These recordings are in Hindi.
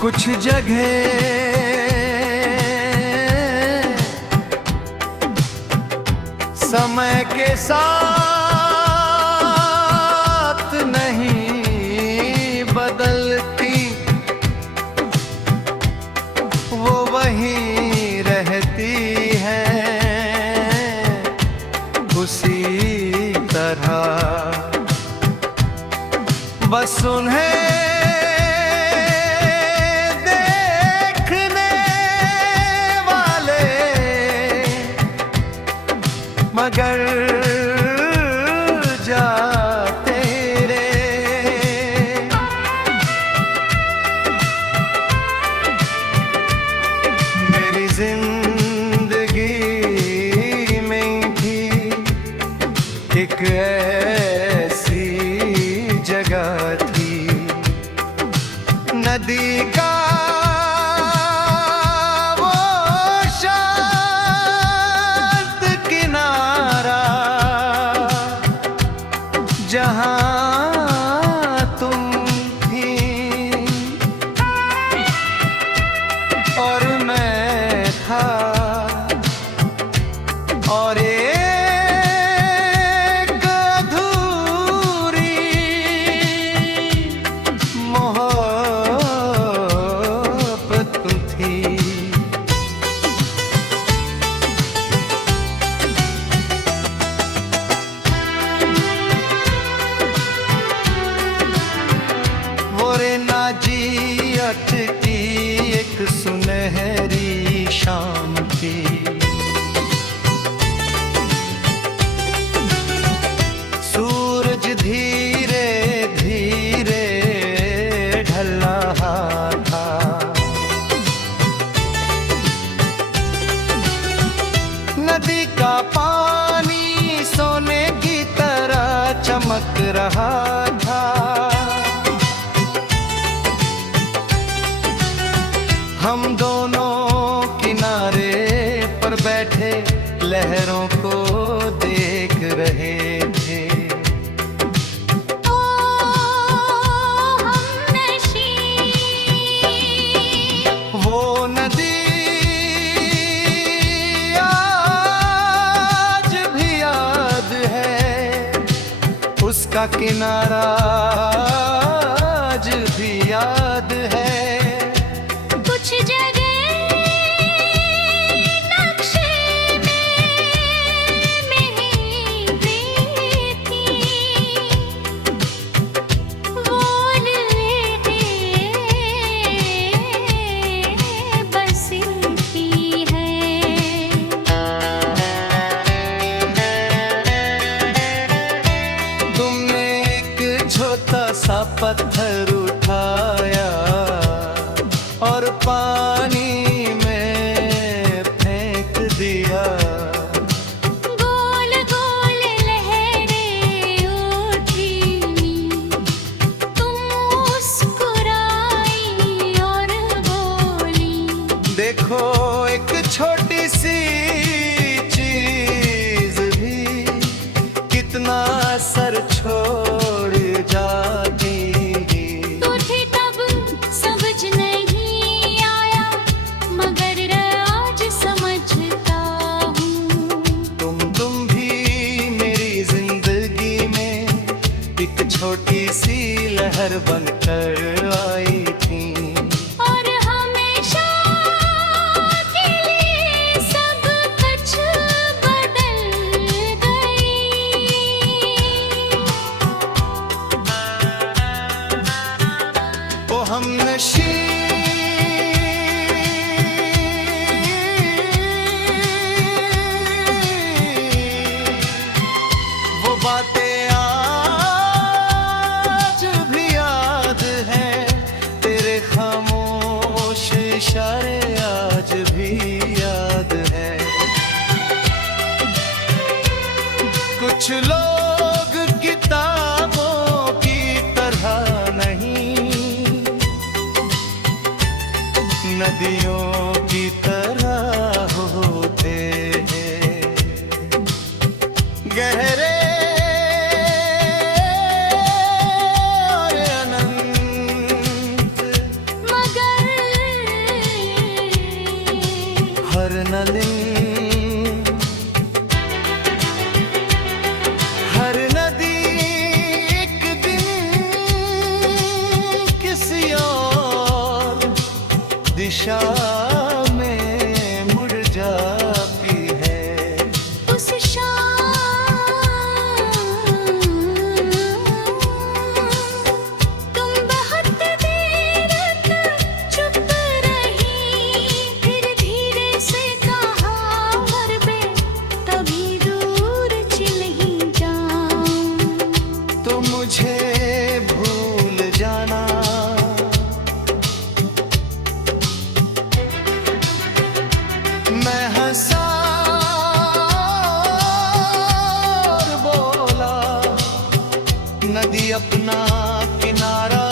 कुछ जगह समय के साथ नहीं बदलती, वो वहीं रहती हैं उसी तरह। बस उन्हें देखने वाले मगर जाते रे। मेरी जिंदगी में भी एक ऐसी जगह थी, नदी का वो शांत किनारा, जहां तुम थी और मैं था, और एक अधूरी मोहब्बत थी। वो रे नाजी अटकी एक सुनहरी शाम थी, सूरज धीरे धीरे ढल रहा था। नदी का पानी सोने की तरह चमक रहा था। हम दोनों किनारे पर बैठे लहरों को देख रहे थे। ओ हमनशी, वो नदी आज भी याद है, उसका किनारा आज भी याद है। कुछ जगह नक्शे में मेरी थी, वो बसी थी है। तुमने एक छोटा सा पत्थर उठाया और पानी में फेंक दिया। गोल गोल लहरें उठी, तुम मुस्कुराई और बोली, देखो एक छोटी सी चीज भी कितना असर छोड़ जाती। तुझे तब समझ नहीं आया, मगर आज समझता हूँ। तुम भी मेरी जिंदगी में एक छोटी सी लहर बनकर आई थी। और हमेशा के लिए सब कुछ बदल गई। ओ हमनशी, वो बातें आज भी याद हैं, तेरे खामोश इशारे आज भी याद हैं। कुछ लोग किताबों की तरह नहीं, नदियों की तरह होते हैं, गहरे और अनंत। मगर दिशा में मुड़ जाती है। उस शाम तुम बहुत देर तक चुप रही, फिर धीरे से कहा मरबे तभी दूर चली जाऊं। तो मुझे भूल जाना, मैं हंसा और बोला, नदी अपना किनारा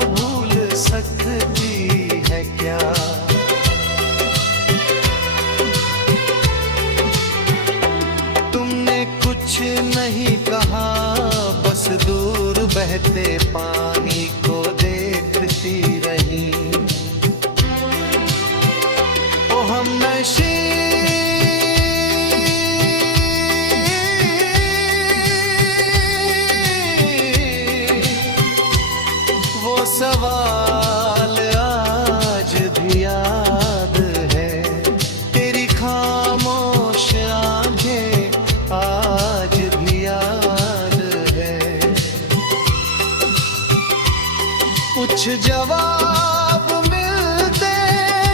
भूल सकती है क्या? तुमने कुछ नहीं कहा, बस दूर बहते पानी को देखती रही। ओ हमनशी वो सवाल आज भी याद है, तेरी खामोश आंखें आज भी याद है। कुछ जवाब मिलते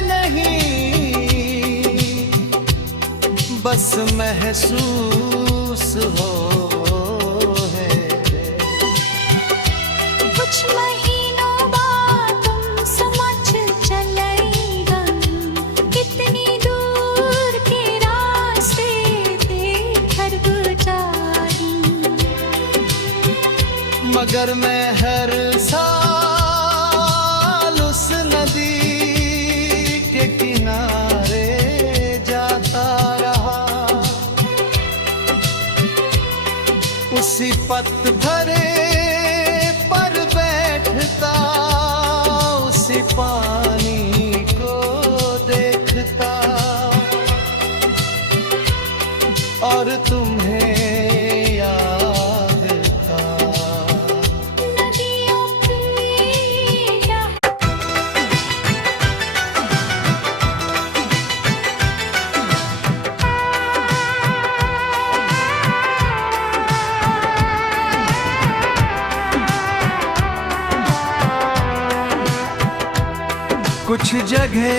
नहीं, बस महसूस हो है। कुछ महीनों बाद तुम समझ चलेगा, कितनी दूर के रास्ते देखकर गुजारी। मगर मैं हर साल उस नदी के किनारे जाता रहा, उसी पत्थरे पर बैठता, उसी पानी को देखता और तुम्हें याद था। नदियों की राह कुछ जगह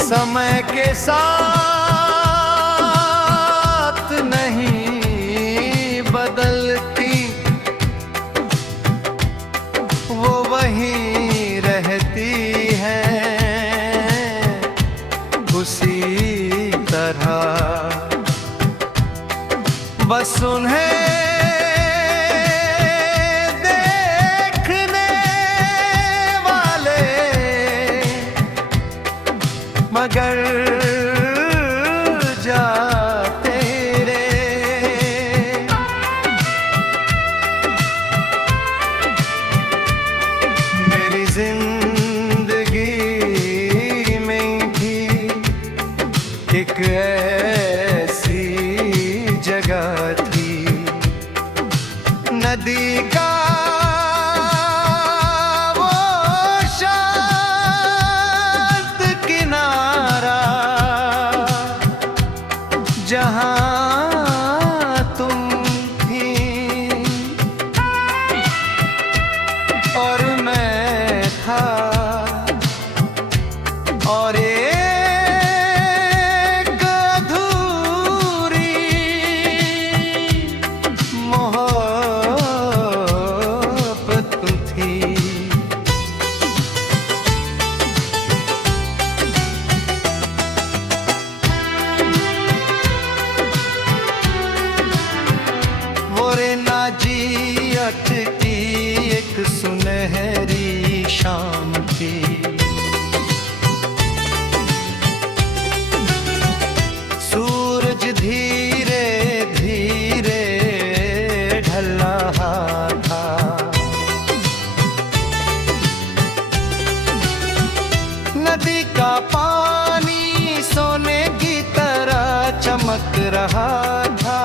समय के साथ नहीं बदलती, वो वहीं रहती है उसी तरह। बस उन्हें देखने वाले मगर जाते रे। मेरी जिंदगी में भी एक ऐसी जगह थी, नदी का वो शांत किनारा, जहां तुम थी और मैं था, और एक अधूरी मोहब्बत थी। वो रे नाजी अटकी एक सुनहरी शाम थी, सूरज धीरे धीरे ढल रहा था। नदी का पानी सोने की तरह चमक रहा था।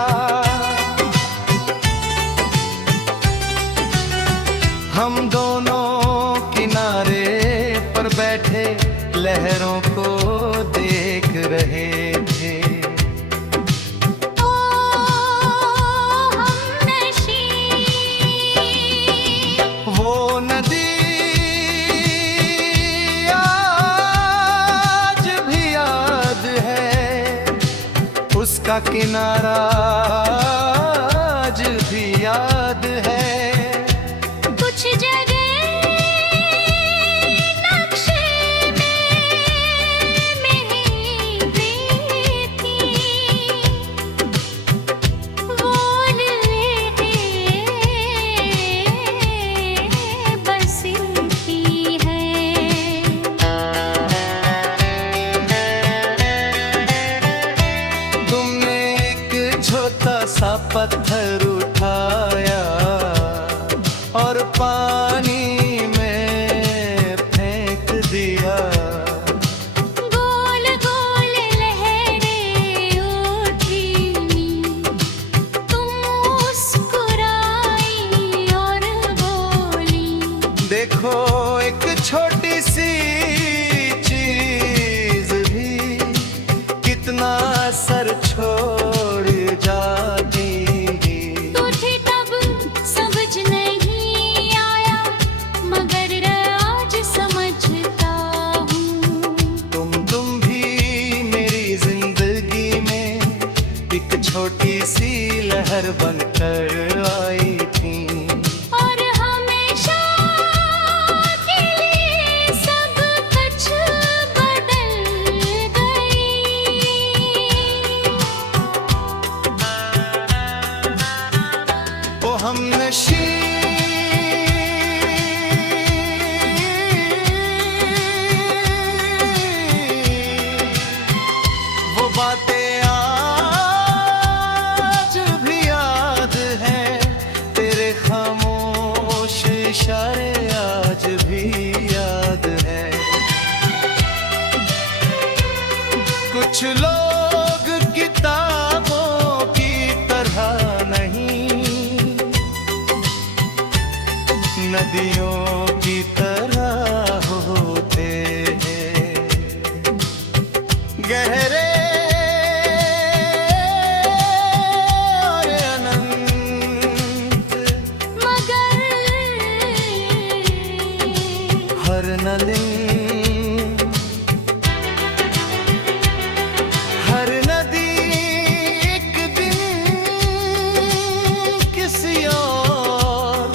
बैठे लहरों को देख रहे थे। ओ हमनशी वो नदी आज भी याद है, उसका किनारा आज भी याद है। कुछ जगह नक्शे में मेहंदी थी, वो लम्हें बसी थी है। तुमने एक छोटा सा पत्थर उठाया और पानी में फेंक दिया। गोल गोल लहरें उठी, तुम मुस्कुराई और बोली, देखो एक छोटी सी चीज भी कितना असर छोड़ जाती। तुझे तब समझ नहीं आया, मगर आज समझता हूँ। तुम भी मेरी जिंदगी में एक छोटी सी लहर बनकर आई थी। और हमेशा के लिए सब कुछ बदल गई। ओ हमनशी वो बातें आज भी याद हैं, तेरे खामोश इशारे आज भी याद हैं। कुछ लोग किताबों की तरह नहीं, नदियों की तरह होते हैं, गहरे और अनंत। मगर हर नदी एक दिन किसी और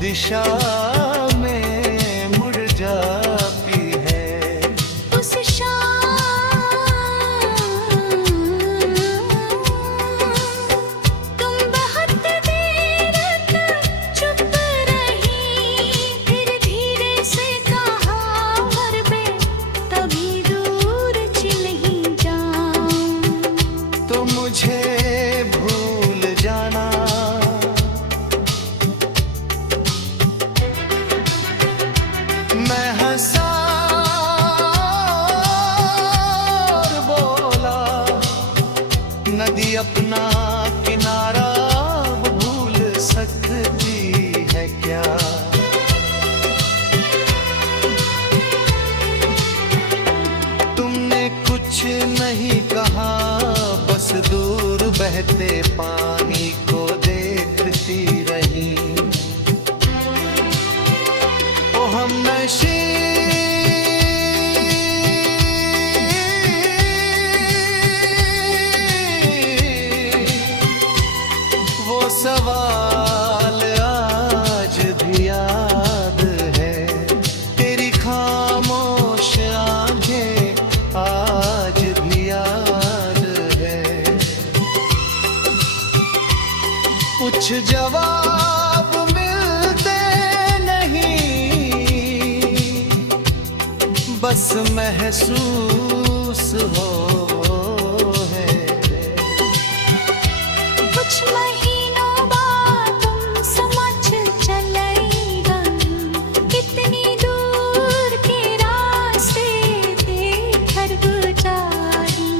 दिशा में मुड़ जाती है। उस शाम तुम बहुत देर तक चुप रही, फिर धीरे से कहा मरबे तभी दूर चली जाऊं। तो मुझे भूल जाना, मैं हंसा और बोला, नदी अपना किनारा भूल सकती है क्या? तुमने कुछ नहीं कहा, बस दूर बहते पानी को देखती रही। ओ हमनशी वो सवाल आज भी याद है, तेरी खामोश आंखें आज भी याद है। कुछ जवाब मिलते नहीं, बस महसूस हो है। कुछ महीनों बाद तुम समझ चलेगा, कितनी दूर के रास्ते थे घर गुजारी।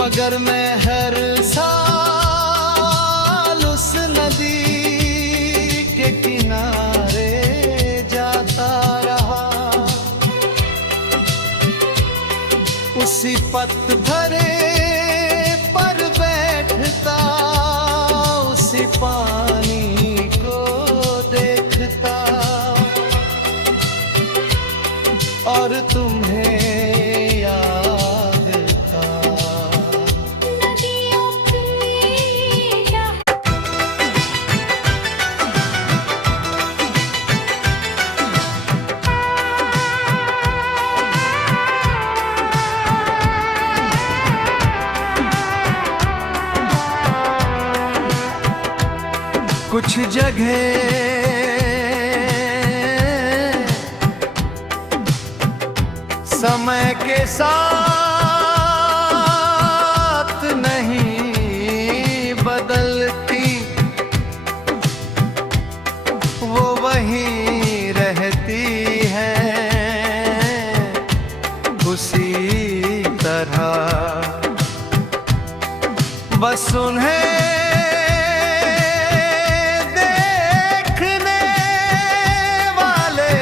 मगर मैं हर साल उस नदी के किनारे जाता किस्मत भरे पर बैठता, उसी पानी को देखता और तुम्हें याद था। नदियों की क्या कुछ जगह समय के साथ नहीं बदलती, वो वहीं रहती है उसी तरह। बस उन्हें देखने वाले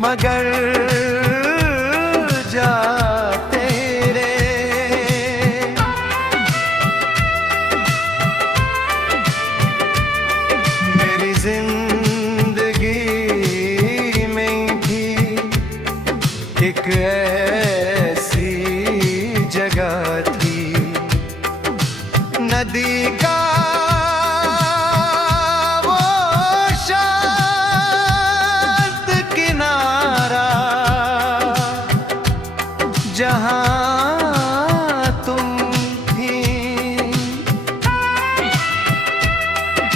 मगर जाते रे। मेरी जिंदगी में भी एक ऐसी जगह थी, नदी का वो शांत किनारा, जहां तुम थी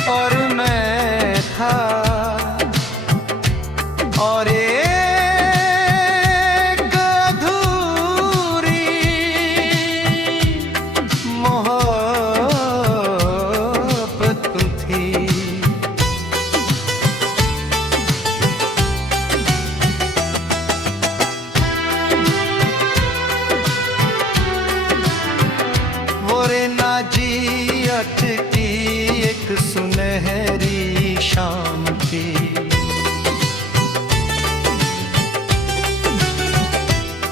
और मैं था, और एक अधूरी मोहब्बत थी। वो रे नाजी अटकी एक सुनहरी शाम थी,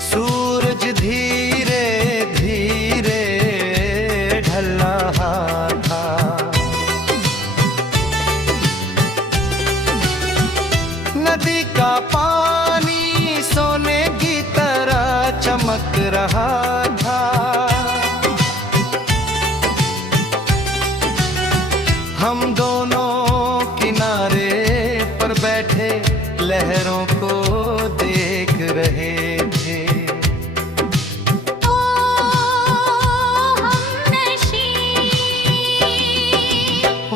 सूरज धीरे धीरे ढल रहा था। नदी का पानी सोने की तरह चमक रहा था। हम दोनों किनारे पर बैठे लहरों को देख रहे थे। ओ हमनशी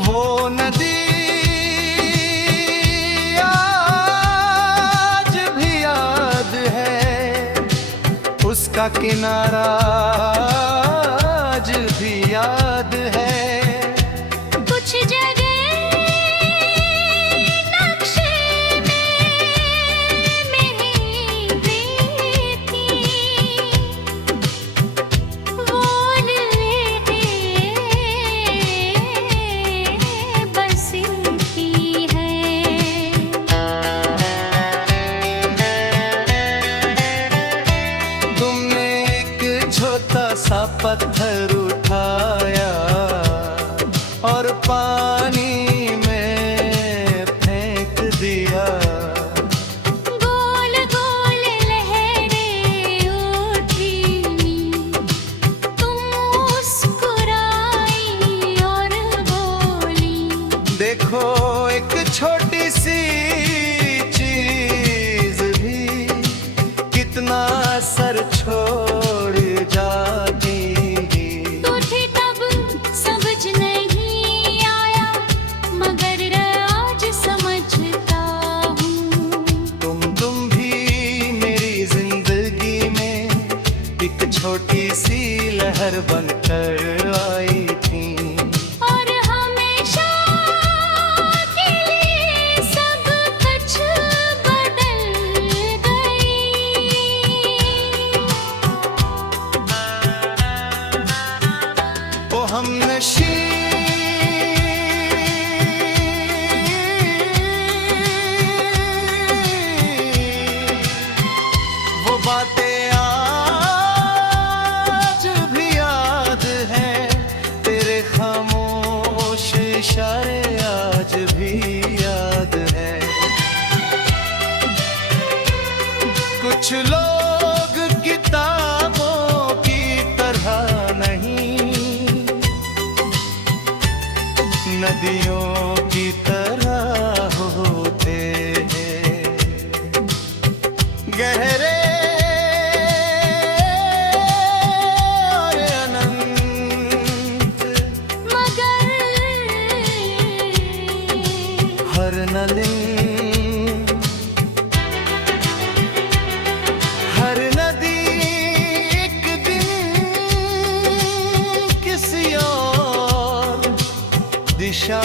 वो नदी आज भी याद है, उसका किनारा आज भी याद है। कुछ जगह नक्शे में नहीं थी, वो बसी थी है। तुमने एक छोटा सा पत्थर उठाया और पानी में फेंक दिया। गोल गोल लहरें उठी, तुम मुस्कुराई और बोली, देखो एक छोटी सी चीज भी कितना असर छोड़ जाती। तुझे तब समझ नहीं आया, मगर आज समझता हूँ। तुम भी मेरी जिंदगी में एक छोटी सी लहर बनकर आई थी। और हमेशा के लिए सब कुछ बदल गई। ओ हमनशी वो बातें नदियों की तरह होते हैं गहरे और अनंत, मगर हर नलिन हर नदी एक दिन किसी और दिशा